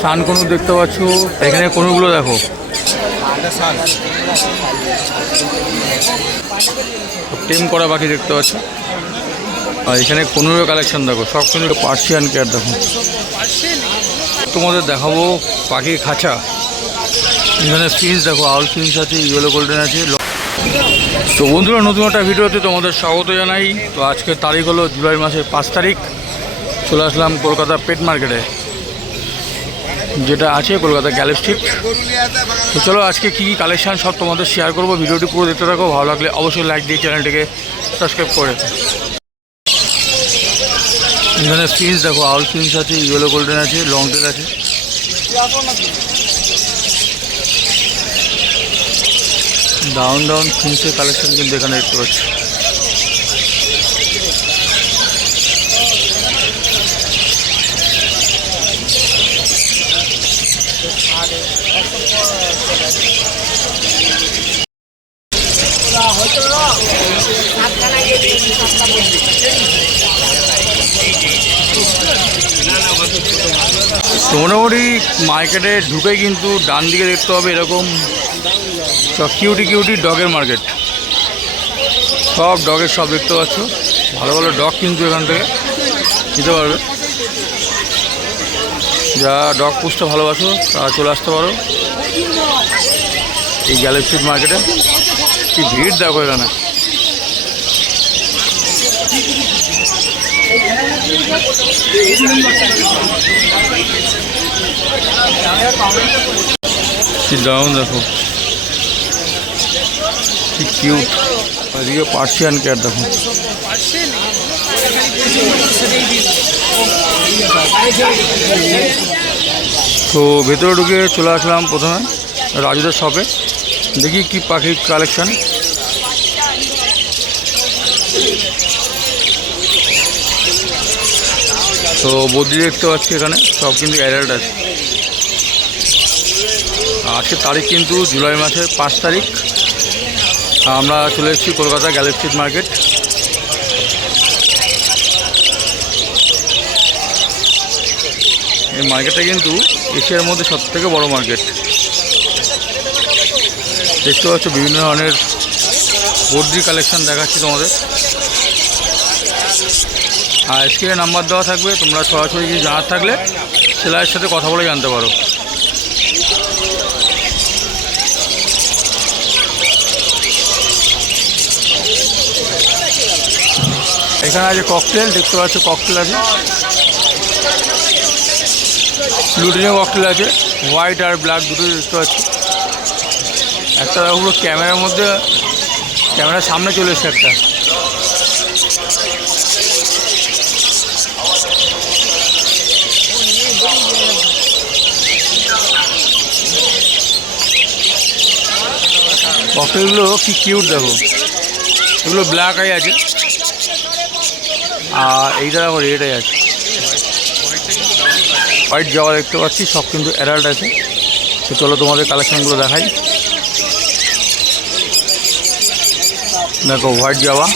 সান conure দেখতে পাচ্ছ। এখানে কনুগুলো দেখো, টেম করা পাখি দেখতে পাচ্ছ। আর এখানে কনুরের কালেকশন দেখো, সব কিন্তু পার্সিয়ান কেয়ার দেখো। তোমাদের দেখাবো পাখির খাঁচা। এখানে ফিঞ্চ দেখো, আউল ফিঞ্চ আছে, ইয়েলো গোল্ডেন আছে। তো বন্ধুরা, নতুন একটা ভিডিওতে তোমাদের স্বাগত জানাই। তো আজকের তারিখ হলো জুলাই মাসের 5 তারিখ। চলে আসলাম কলকাতা পেট মার্কেটে, যেটা আছে কলকাতা গ্যালেপ স্ট্রিট। তো চলো আজকে কী কী কালেকশান সব তোমাদের শেয়ার করবো। ভিডিওটি পুরো দেখতে থাকো, ভালো লাগলে অবশ্যই লাইক দিয়ে চ্যানেলটিকে সাবস্ক্রাইব করে। এখানে ফিঞ্চ দেখো, আউল ফিঞ্চ আছে, ইয়েলো গোল্ডেন আছে, লং টেল আছে। ডাউন ফিঞ্চের কালেকশন কিন্তু এখানে দেখতে পাচ্ছি। তো মোটামুটি মার্কেটে ঢুকে কিন্তু ডান দিকে দেখতে হবে এরকম সব কিউটি ডগের মার্কেট। সব ডগের সব দেখতে পাচ্ছ, ভালো ভালো ডগ কিন্তু এখান থেকে নিতে পারবে। যা ডগ পুষতে ভালোবাসো তারা চলে আসতে পারো এই গ্যালেপ স্ট্রিট মার্কেটে। কি ভিড় দেখো এখানে। ডাউন দেখো, কি কিউট। এদিকে পার্সিয়ান ক্যাট দেখো। তো ভেতরে ঢুকে চলে আসলাম প্রথমে রাজুদের শপে, দেখি কি পাখির কালেকশান। তো বদ্রি দেখতে পাচ্ছি এখানে সব কিন্তু অ্যাডাল্ট আছে। আজকের তারিখ কিন্তু জুলাই মাসের 5 তারিখ। আমরা চলে এসেছি কলকাতা গ্যালেপ স্ট্রিট মার্কেট। এই মার্কেটটা কিন্তু এশিয়ার মধ্যে সবথেকে বড় মার্কেট। দেখতে পাচ্ছ বিভিন্ন ধরনের বদ্রি কালেকশান দেখাচ্ছি তোমাদের। আর স্ক্রিনে নাম্বার দেওয়া থাকবে, তোমরা সরাসরি কিছু জানার থাকলে সেলাইয়ের সাথে কথা বলে জানতে পারো। এখানে আছে ককটেল, দেখতে পাচ্ছ ককটেল আছে, লুটিনো ককটেল আছে, হোয়াইট আর ব্ল্যাক দুটো দেখতে পাচ্ছি। একটা পুরো ক্যামেরার মধ্যে, ক্যামেরার সামনে চলে এসছে একটা। ককটেলগুলো কি কিউট দেখো, এগুলো ব্ল্যাক আই আছে আর এইটা দেখো রেড আই আছে। হোয়াইট জাওয়া দেখতে পাচ্ছি, সব কিন্তু অ্যাডাল্ট আছে। তো চলো তোমাদের কালেকশানগুলো দেখাই। দেখো হোয়াইট জাওয়া,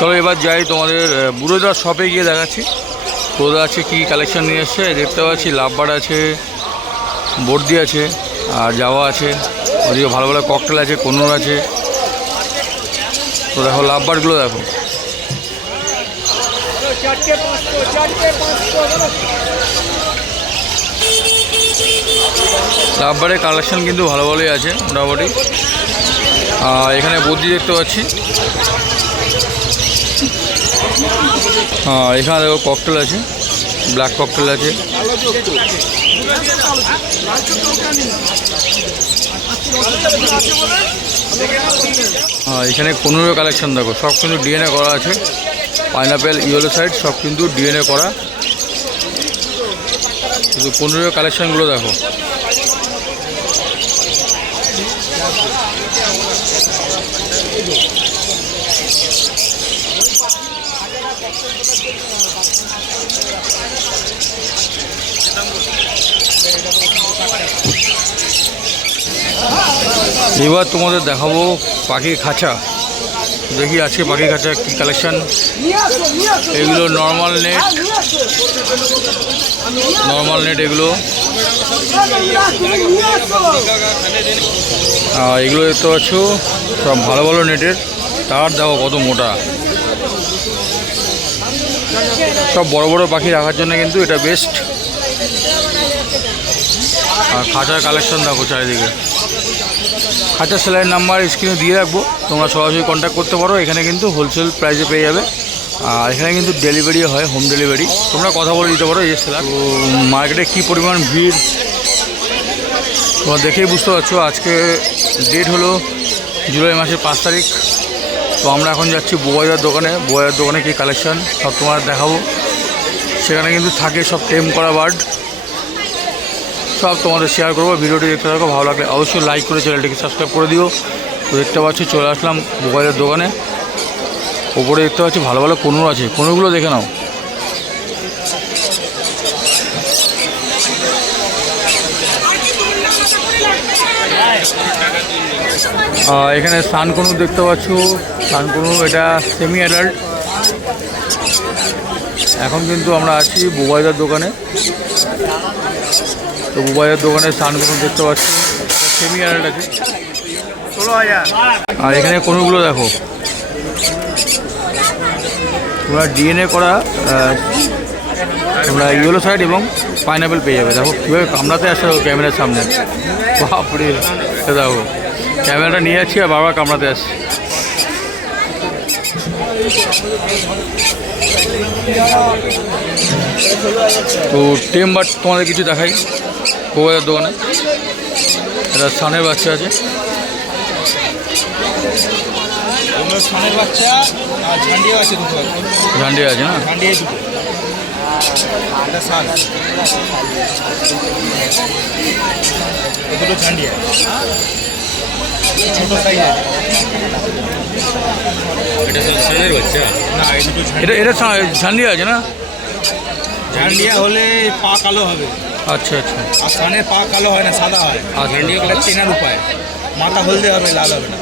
চলো এবার যাই তোমাদের বুড়োদার শপে গিয়ে দেখাচ্ছি বুড়োদা আছে কী কালেকশান নিয়ে এসছে। দেখতে পাচ্ছি লাভবার্ড আছে, বর্দি আছে আর জাওয়া আছে। ওদিকে ভালো ভালো ককটেল আছে, কনুর আছে। তো দেখো লাভবার্ডগুলো দেখো, লাভবার্ডের কালেকশান কিন্তু ভালো ভালোই আছে মোটামুটি। এখানে বদ্রি দেখতে পাচ্ছি। এখানে দেখো ককটেল আছে, ব্ল্যাক ককটেল আছে। এখানে কনুরের কালেকশান দেখো, সব কিন্তু ডিএনএ করা আছে। পাইনাপেল, ইয়েলো সাইড সব কিন্তু ডিএনএ করা। শুধু কনুরের কালেকশানগুলো দেখো। এবার তোমাদের দেখাবো পাখির খাঁচা। দেখি আজকে পাখির খাঁচা কী কালেকশন। এগুলো নর্মাল নেট এগুলো। এগুলো দেখতে পাচ্ছ সব ভালো ভালো নেটের তার। দেখো কত মোটা। সব বড় বড় পাখি রাখার জন্য কিন্তু এটা বেস্ট। আর খাঁচার কালেকশন দেখো চারিদিকে। খাঁচা সেলাইয়ের নাম্বার স্ক্রিনে দিয়ে রাখবো, তোমরা সরাসরি কন্ট্যাক্ট করতে পারো। এখানে কিন্তু হোলসেল প্রাইসে পেয়ে যাবে। আর এখানে কিন্তু ডেলিভারি হয়, হোম ডেলিভারি। তোমরা কথা বলে দিতে পারো। এই সেলার মার্কেটে কী পরিমাণ ভিড় তোমরা দেখেই বুঝতে পারছো। আজকে ডেট হলো জুলাই মাসের 5 তারিখ। তো আমরা এখন যাচ্ছি বোবাইদার দোকানে। বোবাইদার দোকানে কী কালেকশন সব তোমার দেখাবো। সেখানে কিন্তু থাকে সব টেম করা বার্ড, সব তোমাদের শেয়ার করবো। ভিডিওটি দেখতে থাকো, ভালো লাগলে অবশ্যই লাইক করে চ্যানেলটিকে সাবস্ক্রাইব করে দিও। তো দেখতে পাচ্ছি চলে আসলাম মোবাইলের দোকানে। ওপরে দেখতে পাচ্ছি ভালো ভালো কোনুর আছে, কোনুরগুলো দেখে নাও। এখানে সান কোনু দেখতে পাচ্ছ। সান কোনু এটা সেমি অ্যাডাল্ট। এখন কিন্তু আমরা আছি মোবাইলের দোকানে। তো মোবাইলের দোকানে সান কোনু দেখতে পাচ্ছি, সেমি অ্যাডাল্ট আছে 16,000। আর এখানে কোনুগুলো দেখো, তোমরা ডিএনএ করা তোমরা ইয়েলো সাইড এবং পাইনাপেল পেয়ে যাবে। দেখো কীভাবে কামড়াতে আসে ক্যামেরার সামনে। বাপরে, দেখো ক্যামেরাটা নিয়ে যাচ্ছি আর বারবার কামড়াতে আসছে। তো টেম বাট তোমাদের কিছু দেখাই মোবাইলের দোকানে। এটা সানের বাচ্চা আছে, সানের বাচ্চা আর ঝান্ডিয়া আছে দুটো। ঝান্ডিয়া আছে না? ঝান্ডিয়া দুটো। এটা সান, দুটো ঝান্ডিয়া ছোট সাইজ আছে। এটা সানের বাচ্চা না, এই দুটো এটা ঝান্ডিয়া আছে না? ঝান্ডিয়া হলে পা কালো হবে। আচ্ছা আচ্ছা। আর সানের পা কালো হয় না, সাদা হয়। আর ঝান্ডিয়াটা চেনার উপায়, মাথা হলদে হবে, লাল হবে না।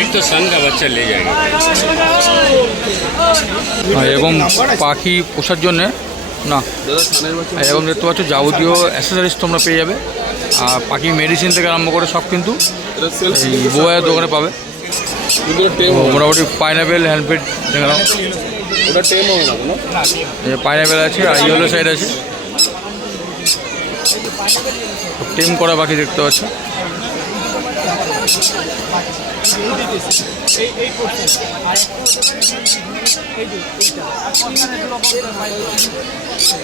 एक तो सन का बच्चा ले जाएगा। এরকম পাখি পোষার জন্যে না, এরকম দেখতে পাচ্ছ যাবতীয় অ্যাসেসরিজ তোমরা পেয়ে যাবে। আর পাখি মেডিসিন থেকে আরম্ভ করে সব কিন্তু এই বোবাইয়ের দোকানে পাবে। মোটামুটি পাইনাপেল হ্যান্ডফিড দেখে নাও। ওটা টেম হবে না? পাইনাপেল আছে আর ইয়েলো সাইড আছে। টেম করা পাখি দেখতে পাচ্ছ।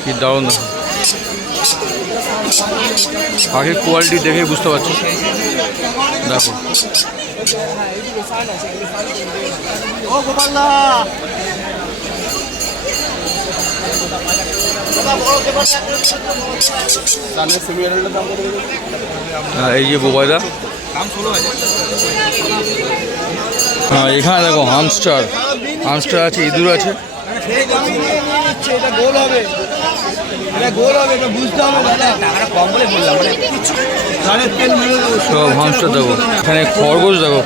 কি দারুণ দেখো, পাখির কোয়ালিটি দেখে বুঝতে পারছো। দেখো এই যে বোবাইদা। হ্যাঁ এখানে দেখো হামস্টার আছে, ইঁদুর আছে। সব হামস্টার দেখো। এখানে খরগোশ দেখো,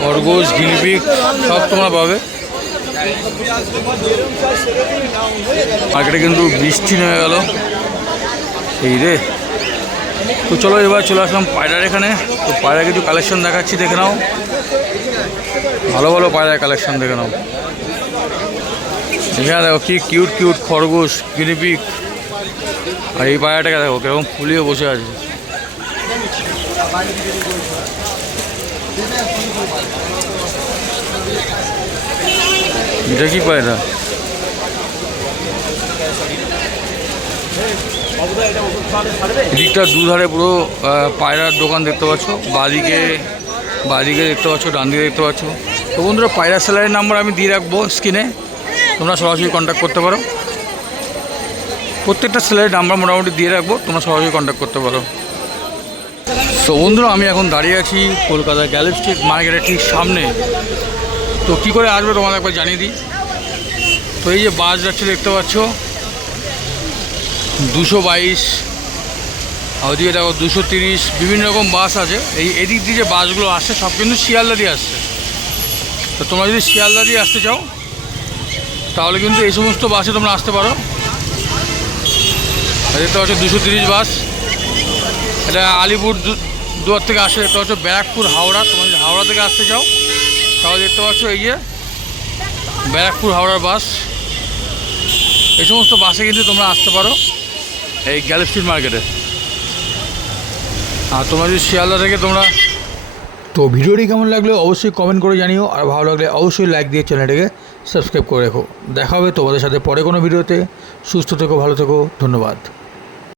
খরগোশ গিনিপিগ সব তোমরা পাবে। মার্কেটে কিন্তু বৃষ্টি নেমে গেল এই রে। তো চলো এবার চলে আসলাম পায়রার এখানে। তো পায়রা কিছু কালেকশন দেখাচ্ছি, দেখে নাও। ভালো ভালো পায়রার কালেকশন দেখে নাও। এখানে দেখো কি কিউট কিউট খরগোশ গিনিপিগ। আর এই পায়রাটাকে দেখো কিরকম ফুলিয়ে বসে আছে। এটা কি পায়রা? এদিকটা দুধারে পুরো পায়রার দোকান দেখতে পাচ্ছ। বাদিকে দেখতে পাচ্ছ, ডান দিকে দেখতে পাচ্ছ। তো বন্ধুরা পায়রা সেলারের নাম্বার আমি দিয়ে রাখবো স্ক্রিনে, তোমরা সরাসরি কন্ট্যাক্ট করতে পারো। প্রত্যেকটা সেলারের নাম্বার মোটামুটি দিয়ে রাখবো, তোমরা সরাসরি কন্ট্যাক্ট করতে পারো। তো বন্ধুরা আমি এখন দাঁড়িয়ে আছি কলকাতা গ্যালেপ স্ট্রিট মার্কেটের ঠিক সামনে। তো কী করে আসবে তোমাদের একবার জানিয়ে দিই। তো এই যে বাস যাচ্ছে দেখতে পাচ্ছ 222, আর ওদিকে দেখো 230, বিভিন্ন রকম বাস আছে। এদিক দিয়ে যে বাসগুলো আসছে সব কিন্তু শিয়ালদা দিয়ে আসছে। তো তোমরা যদি শিয়ালদা দিয়ে আসতে চাও তাহলে কিন্তু এই সমস্ত বাসে তোমরা আসতে পারো। দেখতে পাচ্ছ 230 বাস, এটা আলিপুর দুয়ার থেকে আসে। দেখতে পাচ্ছ ব্যারাকপুর হাওড়া, তোমরা যদি হাওড়া থেকে আসতে চাও তাহলে দেখতে পাচ্ছ এই যে ব্যারাকপুর হাওড়ার বাস। এই সমস্ত বাসে কিন্তু তোমরা আসতে পারো এই গ্যালি স্ট্রিট মার্কেটে। আর তোমরা যদি শিয়ালদা থেকে তোমরা, তো ভিডিওটি কেমন লাগলো অবশ্যই কমেন্ট করে জানিও, আর ভালো লাগলে অবশ্যই লাইক দিয়ে চ্যানেলটাকে সাবস্ক্রাইব করে রেখো। দেখা হবে তোমাদের সাথে পরে কোনো ভিডিওতে। সুস্থ থেকো, ভালো থেকো, ধন্যবাদ।